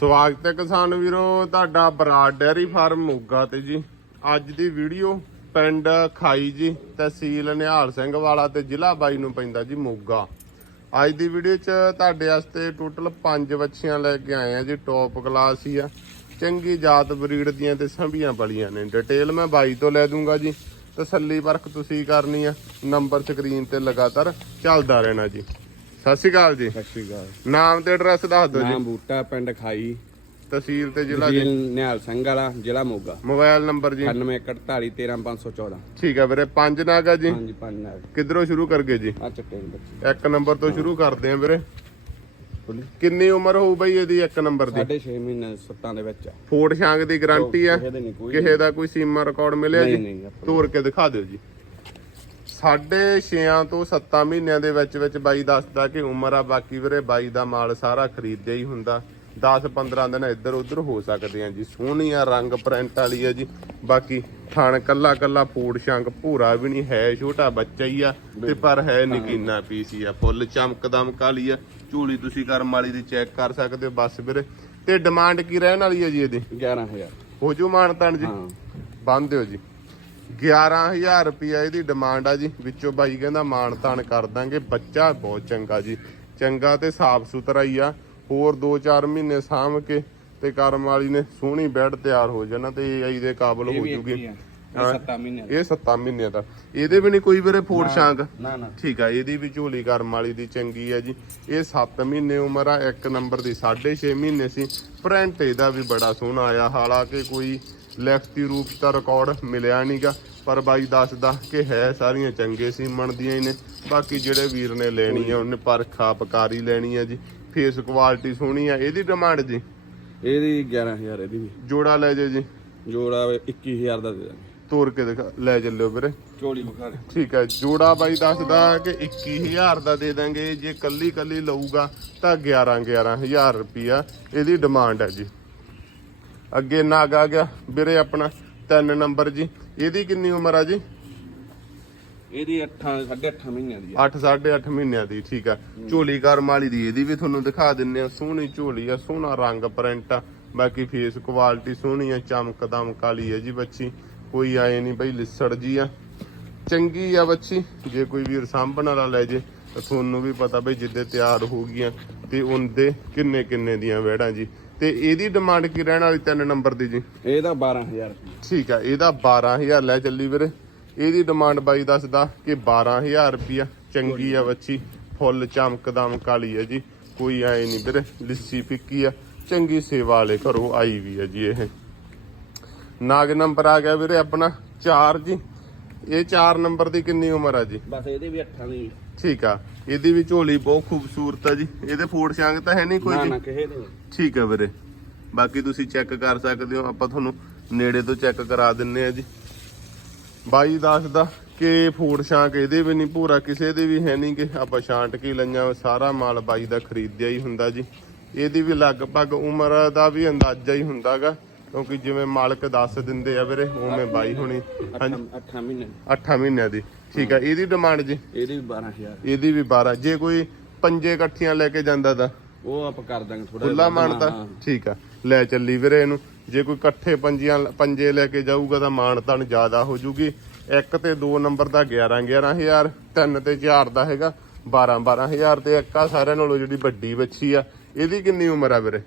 ਸਵਾਗਤ ਹੈ ਕਿਸਾਨ ਵੀਰੋ, ਤੁਹਾਡਾ ਬਰਾਡ ਡੈਰੀ ਫਾਰਮ ਮੋਗਾ ਤੇ ਜੀ। ਅੱਜ ਦੀ ਵੀਡੀਓ ਪਿੰਡ ਖਾਈ ਜੀ, ਤਹਿਸੀਲ ਨਿਹਾਲ ਸਿੰਘ ਵਾਲਾ ਤੇ ਜ਼ਿਲ੍ਹਾ ਬਾਈ ਨੂੰ ਪੈਂਦਾ ਜੀ ਮੋਗਾ। ਅੱਜ ਦੀ ਵੀਡੀਓ 'ਚ ਤੁਹਾਡੇ ਵਾਸਤੇ ਟੋਟਲ 5 ਵੱਛੀਆਂ ਲੈ ਕੇ ਆਏ ਆ ਜੀ, ਟੌਪ ਕਲਾਸ ਹੀ ਆ। ਚੰਗੀ ਜਾਤ ਬਰੀਡ ਦੀਆਂ ਤੇ ਸੰਭੀਆਂ ਬਲੀਆਂ ਨੇ। ਡਿਟੇਲ ਮੈਂ ਬਾਈ ਤੋਂ ਲੈ ਦੂੰਗਾ ਜੀ। ਤਸੱਲੀ ਪਰਖ ਤੁਸੀਂ ਕਰਨੀ ਆ। ਨੰਬਰ ਸਕਰੀਨ ਤੇ ਲਗਾਤਾਰ ਚੱਲਦਾ ਰਹਿਣਾ ਜੀ। ਸਤਿ ਸ਼੍ਰੀ ਅਕਾਲ ਜੀ। ਸਤਿ ਸ਼੍ਰੀ ਅਕਾਲ। ਨਾਮ ਤੇ ਐਡਰੈਸ ਦੱਸ ਦਿਓ ਜੀ। ਨਾਮ ਬੂਟਾ ਪਿੰਡ ਖਾਈ ਤਹਿਸੀਲ ਤੇ ਜ਼ਿਲ੍ਹਾ ਜੀ। ਨਿਹਾਲ ਸਿੰਘ ਵਾਲਾ ਜ਼ਿਲ੍ਹਾ ਮੋਗਾ। ਮੋਬਾਈਲ ਨੰਬਰ ਜੀ। 9148131514 ਠੀਕ ਹੈ ਵੀਰੇ ਪੰਜ ਨਾਗਾ ਜੀ। ਹਾਂਜੀ ਪੰਜ ਨਾਲ ਕਿੱਧਰੋਂ ਸ਼ੁਰੂ ਕਰਗੇ ਜੀ? ਆ ਚਿੱਟੇ ਦੇ ਬੱਚੇ। ਇੱਕ ਨੰਬਰ ਤੋਂ ਸ਼ੁਰੂ ਕਰਦੇ ਆ ਵੀਰੇ। ਕਿੰਨੀ ਉਮਰ ਹੋਊ ਬਈ ਇਹਦੀ ਇੱਕ ਨੰਬਰ ਦੀ? ਸਾਢੇ 6 ਮਹੀਨੇ ਸੱਤਾਂ ਦੇ ਵਿੱਚ ਆ। ਫੋੜ ਛਾਂਗ ਦੀ ਗਾਰੰਟੀ ਆ। ਕਿਸੇ ਦੇ ਨਹੀਂ ਕੋਈ। ਕਿਸੇ ਦਾ ਕੋਈ ਸੀਮਾ ਰਿਕਾਰਡ ਮਿਲਿਆ ਨਹੀਂ ਜੀ ਨਹੀਂ ਤੋੜ ਕੇ ਦਿਖਾ ਦਿਓ ਜੀ। ਸਾਢੇ 6 ਤੋਂ 7 ਮਹੀਨਿਆਂ ਦੇ ਵਿੱਚ ਵਿੱਚ ਬਾਈ ਦੱਸਦਾ ਕਿ ਉਮਰ ਆ ਬਾਕੀ ਵੀਰੇ ਬਾਈ ਦਾ ਮਾਲ ਸਾਰਾ ਖਰੀਦਿਆ ਹੀ ਹੁੰਦਾ। 10 15 ਦਿਨ ਇੱਧਰ ਉੱਧਰ ਹੋ ਸਕਦੇ ਆ ਜੀ। ਸੋਹਣੀ ਆ ਰੰਗ ਪ੍ਰਿੰਟ ਵਾਲੀ ਆ ਜੀ। ਬਾਕੀ ਥਣ ਕੱਲਾ ਕੱਲਾ ਫੂਡ ਸ਼ੰਕ ਭੂਰਾ ਵੀ ਨਹੀਂ ਹੈ ਛੋਟਾ ਬੱਚਾ ਹੀ ਆ। ਤੇ ਪਰ ਹੈ ਨਕੀਨਾ ਪੀਸੀ ਆ। ਫੁੱਲ ਚਮਕਦਮ ਕਾਲੀ ਆ। ਝੋਲੀ ਤੁਸੀਂ ਕਰਮ ਵਾਲੀ ਦੀ ਚੈੱਕ ਕਰ ਸਕਦੇ ਹੋ। ਬਸ ਵੀਰੇ। ਤੇ ਡਿਮਾਂਡ ਕੀ ਰਹਿਣ ਵਾਲੀ ਹੈ ਜੀ ਇਹਦੀ? 11000 ਹੋ ਜੂ ਮਾਨਤਾਨ ਜੀ? ਹਾਂ। ਬੰਦ ਦਿਓ ਜੀ। 11000 ਰੁਪਿਆ ਇਹਦੀ ਡਿਮਾਂਡ ਆ ਜੀ। ਵਿੱਚੋਂ ਬਾਈ ਕਹਿੰਦਾ ਮਾਣ ਤਾਣ ਕਰ ਦਾਂਗੇ। ਬੱਚਾ ਬਹੁਤ ਚੰਗਾ ਜੀ। ਚੰਗਾ ਤੇ ਸਾਫ਼ ਸੁਥਰਾ ਹੀ ਆ। ਹੋਰ 2-4 ਮਹੀਨੇ ਸਾਂਭ ਕੇ ਤੇ ਕਰਮ ਵਾਲੀ ਨੇ ਸੋਹਣੀ ਬੈੱਡ ਤਿਆਰ ਹੋ ਜਾਣਾ ਤੇ ਇਹ ਆਈ ਦੇ ਕਾਬਲ ਹੋ ਜੂਗੀ। ਇਹ 7 ਮਹੀਨਿਆਂ ਦਾ। ਇਹਦੇ ਵੀ ਨਹੀਂ ਕੋਈ ਵੀਰੇ ਫੋੜ ਸ਼ਾਂਕ ਨਾ ਨਾ। ਠੀਕ ਆ ਇਹਦੀ ਵੀ ਝੋਲੀ ਕਰਮ ਵਾਲੀ ਦੀ ਚੰਗੀ ਆ ਜੀ। ਇਹ 7 ਮਹੀਨੇ ਉਮਰ ਆ ਇੱਕ ਨੰਬਰ ਦੀ। 6.5 ਮਹੀਨੇ ਸੀ। ਪ੍ਰਿੰਟ ਇਹਦਾ ਵੀ ਬੜਾ ਸੋਹਣਾ ਆਇਆ। ਹਾਲਾਂਕਿ ਕੋਈ ਲੈਫਟੀ ਰੂਪ ਦਾ ਰਿਕਾਰਡ ਮਿਲਿਆ ਨਹੀਂਗਾ ਪਰ ਬਾਈ ਦੱਸਦਾ ਕਿ ਹੈ ਸਾਰੀਆਂ ਚੰਗੇ ਸੀ ਦੀਆਂ ਹੀ ਨੇ। ਬਾਕੀ ਜਿਹੜੇ ਵੀਰ ਨੇ ਲੈਣੀ ਆ ਉਹਨੇ ਪਰਖਾ ਪਕਾਰੀ ਲੈਣੀ ਆ ਜੀ। ਫੇਸ ਕੁਆਲਿਟੀ ਸੋਹਣੀ ਆ ਇਹਦੀ ਡਿਮਾਂਡ ਜੀ? ਇਹਦੀ 11000 ਇਹਦੀ ਵੀ। ਜੋੜਾ ਲੈ ਜੇ ਜੀ। ਜੋੜਾ 21000 ਦਾ ਦੇ ਦਾਂਗੇ। ਤੋਰ ਕੇ ਦਿਖਾ ਲੈ ਚੱਲਿਓ ਵੀਰੇ। ਝੋਲੀ ਬੁਖਾ ਦੇ ਠੀਕ ਹੈ ਜੋੜਾ ਬਾਈ ਦੱਸਦਾ ਕਿ 21000 ਦਾ ਦੇ ਦਾਂਗੇ। ਜੇ ਕੱਲੀ ਕੱਲੀ ਲਊਗਾ ਤਾਂ 11 11000 ਰੁਪਿਆ ਇਹਦੀ ਡਿਮਾਂਡ ਹੈ ਜੀ। ਅੱਗੇ ਨਾਗ ਆ ਗਿਆ। ਵੀਰੇ ਆਪਣਾ ਤਿੰਨ ਨੰਬਰ ਜੀ। ਇਹਦੀ ਕਿੰਨੀ ਉਮਰ ਆ ਜੀ? ਇਹਦੀ 8 8.5 ਮਹੀਨਿਆਂ ਦੀ ਆ। 8 8.5 ਮਹੀਨਿਆਂ ਦੀ ਠੀਕ ਆ। ਝੋਲੀ ਕਰਮ ਵਾਲੀ ਦੀ ਇਹਦੀ ਵੀ ਤੁਹਾਨੂੰ ਦਿਖਾ ਦਿੰਨੇ ਆ। ਸੋਹਣੀ ਝੋਲੀ ਆ ਸੋਹਣਾ ਰੰਗ ਪ੍ਰਿੰਟ ਆ। ਬਾਕੀ ਫੇਸ ਕੁਆਲਿਟੀ ਸੋਹਣੀ ਆ ਚਮਕ ਦਮਕ ਵਾਲੀ ਹੈ ਜੀ ਬੱਚੀ। ਕੋਈ ਆਏ ਨਹੀਂ ਬਈ ਲਿਸੜ ਜੀ ਆ। ਚੰਗੀ ਆ ਬੱਚੀ। ਜੇ ਕੋਈ ਵੀਰ ਸਾਂਭਣ ਵਾਲਾ ਲੈ ਜੇ ਤੁਹਾਨੂੰ ਵੀ ਪਤਾ ਬਈ ਜਿੱਦੇ ਤਿਆਰ ਹੋ ਗਈਆਂ ਤੇ ਉਹਦੇ ਕਿੰਨੇ ਕਿੰਨੇ ਦੀਆਂ ਵਹਿੜਾਂ ਜੀ। ਤੇ ਇਹਦੀ ਡਿਮਾਂਡ ਕੀ ਰਹਿਣ ਵਾਲੀ ਤਿੰਨ ਨੰਬਰ ਦੀ ਜੀ? ਇਹਦਾ 12000 ਰੁਪਏ। ਠੀਕ ਆ ਇਹਦਾ 12000 ਲੈ ਚੱਲੀ ਵੀਰੇ। ਇਹਦੀ ਡਿਮਾਂਡ ਬਾਈ ਦੱਸਦਾ ਕਿ 12000 ਰੁਪਿਆ ਚੰਗੀ ਆ ਬੱਚੀ ਫੁੱਲ ਚਮਕਦਮ ਕਾਲੀ ਆ ਜੀ। ਕੋਈ ਆਏ ਨਹੀਂ ਵੀਰੇ ਲਿੱਸੀ ਫਿੱਕੀ ਆ। ਚੰਗੀ ਸੇਵਾ ਵਾਲੇ ਘਰੋਂ ਆਈ ਵੀ ਆ ਜੀ ਇਹ। ਨਾਗ ਨੰਬਰ ਆ ਗਿਆ ਵੀਰੇ ਆਪਣਾ 4 ਜੀ। ਇਹ 4 ਨੰਬਰ ਦੀ ਕਿੰਨੀ ਉਮਰ ਆ ਜੀ? ਬਸ ਇਹਦੇ ਵੀ 8 ਦੀ। ਠੀਕ ਆ। ਇਹਦੀ ਵੀ ਝੋਲੀ ਬਹੁਤ ਖੂਬਸੂਰਤ ਆ ਜੀ। ਇਹਦੇ ਫੋੜ ਸ਼ਾਂਗ ਤਾਂ ਹੈ ਨਹੀਂ ਕੋਈ ਨਾ ਜੀ? ਨਾ ਕਿਸੇ ਦੇ ਨਹੀਂ। ਠੀਕ ਹੈ ਵੀਰੇ। ਬਾਕੀ ਤੁਸੀਂ ਚੈੱਕ ਕਰ ਸਕਦੇ ਹੋ ਆਪਾਂ ਤੁਹਾਨੂੰ ਨੇੜੇ ਤੋਂ ਚੈੱਕ ਕਰਾ ਦਿੰਨੇ ਆ ਜੀ। ਬਾਈ ਦੱਸਦਾ ਕਿ ਫੂਡ ਸ਼ਾਂਕ ਇਹਦੇ ਵੀ ਨਹੀਂ ਪੂਰਾ ਕਿਸੇ ਦੇ ਵੀ ਹੈ ਨਹੀਂ ਕਿ ਆਪਾਂ ਛਾਂਟ ਕੇ ਹੀ ਲਈਆਂ ਸਾਰਾ ਮਾਲ ਬਾਈ ਦਾ ਖਰੀਦਿਆ ਹੀ ਹੁੰਦਾ ਜੀ। ਇਹਦੀ ਵੀ ਲਗਭਗ ਉਮਰ ਦਾ ਵੀ ਅੰਦਾਜ਼ਾ ਹੀ ਹੁੰਦਾਗਾ। ਕਿਉਂਕਿ ਜਿਵੇਂ ਮਾਲਕ ਦੱਸ ਦਿੰਦੇ ਆ ਵੀਰੇ ਉਵੇਂ ਬਾਈ ਹੁਣੀ। ਹਾਂਜੀ। 8 ਮਹੀਨੇ। 8 ਮਹੀਨਿਆਂ ਦੀ। ਠੀਕ ਹੈ ਇਹਦੀ ਡਿਮਾਂਡ ਜੀ? ਇਹਦੀ ਵੀ 12000 ਇਹਦੀ ਵੀ 12 ਜੇ ਕੋਈ ਪੰਜੇ ਇਕੱਠੀਆਂ ਲੈ ਕੇ ਜਾਂਦਾ ਤਾਂ? ਉਹ ਆਪਾਂ ਕਰ ਦਾਂਗੇ ਥੋੜਾ ਖੁੱਲਾ ਮਾਨਤਾ ਠੀਕ ਆ। ਲੈ ਚੱਲੀ ਵੀਰੇ ਇਹਨੂੰ। ਜੇ ਕੋਈ ਇਕੱਠੇ ਪੰਜੀਆਂ ਪੰਜੇ ਲੈ ਕੇ ਜਾਊਗਾ ਤਾਂ ਮਾਨਤਾਨ ਜ਼ਿਆਦਾ ਹੋ ਜੂਗੀ। ਇੱਕ ਤੇ 2 ਨੰਬਰ ਦਾ 11 11000 ਤਿੰਨ ਤੇ 4 ਦਾ ਹੈਗਾ। 12 12000 ਤੇ ਇੱਕ ਆ ਸਾਰਿਆਂ ਨਾਲੋਂ ਜਿਹੜੀ ਵੱਡੀ ਬੱਚੀ ਆ। ਇਹਦੀ ਕਿੰਨੀ ਉਮਰ ਆ ਵੀਰੇ?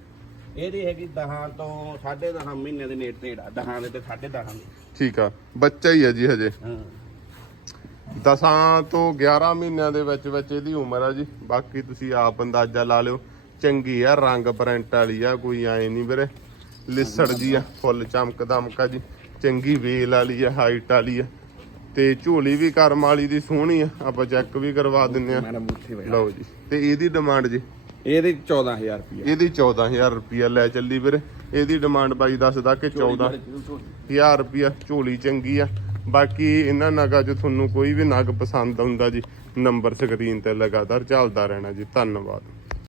ਇਹਦੀ ਹੈਗੀ 10 ਤੋਂ 10.5 ਮਹੀਨੇ ਦੇ ਨੇੜੇ ਤੇੜਾ 10 ਦੇ ਤੇ 10.5 ਦੇ। ਠੀਕ ਆ ਬੱਚਾ ਹੀ ਆ ਜੀ ਹਜੇ। ਹਾਂ। 10 ਤੋਂ 11 ਮਹੀਨਿਆਂ ਦੇ ਵਿੱਚ ਵਿੱਚ ਇਹਦੀ ਉਮਰ ਆ ਜੀ। ਬਾਕੀ ਤੁਸੀਂ ਆਪ ਅੰਦਾਜ਼ਾ ਲਾ ਲਿਓ ਚੰਗੀ ਆ ਰੰਗ ਪ੍ਰਿੰਟ ਵਾਲੀ ਆ ਕੋਈ ਆਏ ਨਹੀਂ ਵੀਰੇ। ਲਿਸੜ ਜੀ ਆ ਫੁੱਲ ਚਮਕ ਦਮਕਾ ਜੀ। ਚੰਗੀ ਵੇਲ ਵਾਲੀ ਆ ਹਾਈਟ ਵਾਲੀ ਆ। ਤੇ ਝੋਲੀ ਵੀ ਕਰਮ ਵਾਲੀ ਦੀ ਸੋਹਣੀ ਆ ਆਪਾਂ ਚੈੱਕ ਵੀ ਕਰਵਾ ਦਿੰਨੇ ਆ। ਲਓ ਜੀ ਤੇ ਇਹਦੀ ਡਿਮਾਂਡ ਜੀ। ਇਹਦੀ 14000 ਰੁਪਏ ਇਹਦੀ 14000 ਰੁਪਿਆ ਲੈ ਚੱਲੀ ਵੀਰੇ। ਇਹਦੀ ਡਿਮਾਂਡ ਬਾਈ ਦੱਸਦਾ ਕਿ 14000 ਰੁਪਿਆ ਝੋਲੀ ਚੰਗੀ ਆ। ਬਾਕੀ ਇਹਨਾਂ ਨਗਾਂ 'ਚ ਤੁਹਾਨੂੰ ਕੋਈ ਵੀ ਨਗ ਪਸੰਦ ਆਉਂਦਾ ਜੀ ਨੰਬਰ ਸਕਰੀਨ ਤੇ ਲਗਾਤਾਰ ਚੱਲਦਾ ਰਹਿਣਾ ਜੀ। ਧੰਨਵਾਦ।